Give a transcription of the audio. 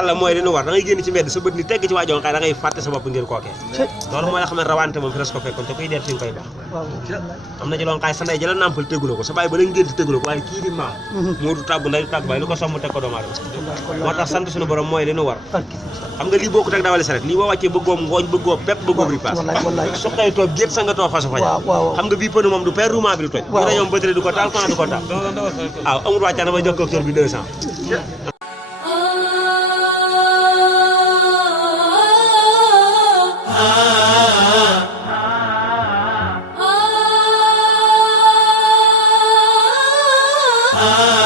yàlla mooy li nu war da ngay génn ci mbedd sa bët ni tegg ci waajoon xay da ngay fàtte sa bopp ngir kookee loolu mooy la xam ne rawante moom fi res ko fekkoon te koy deet fi nga koy baax am na ci loon xay sa ndey jëla nàmpal teguloo ko sa bàyyi ba la ngénti teguloo ko waaye kii di maam moo du tàggu nday du tàggu bàyyi lu ko somm teg ko doomu aadama moo tax sant suñu borom mooy li nu war xam nga lii bokkut ak dawali saret lii boo wàccee bëggoom ngooñ bëggoo pepp bëggoo ripaas suqay toog géet sa nga toog fasu faja xam nga bii pënu moom du per roulement bi du toj bu dañoom bëtëri du ko taal kan du ko taal waaw amul wàccaa dama jox docteur bi 200 ah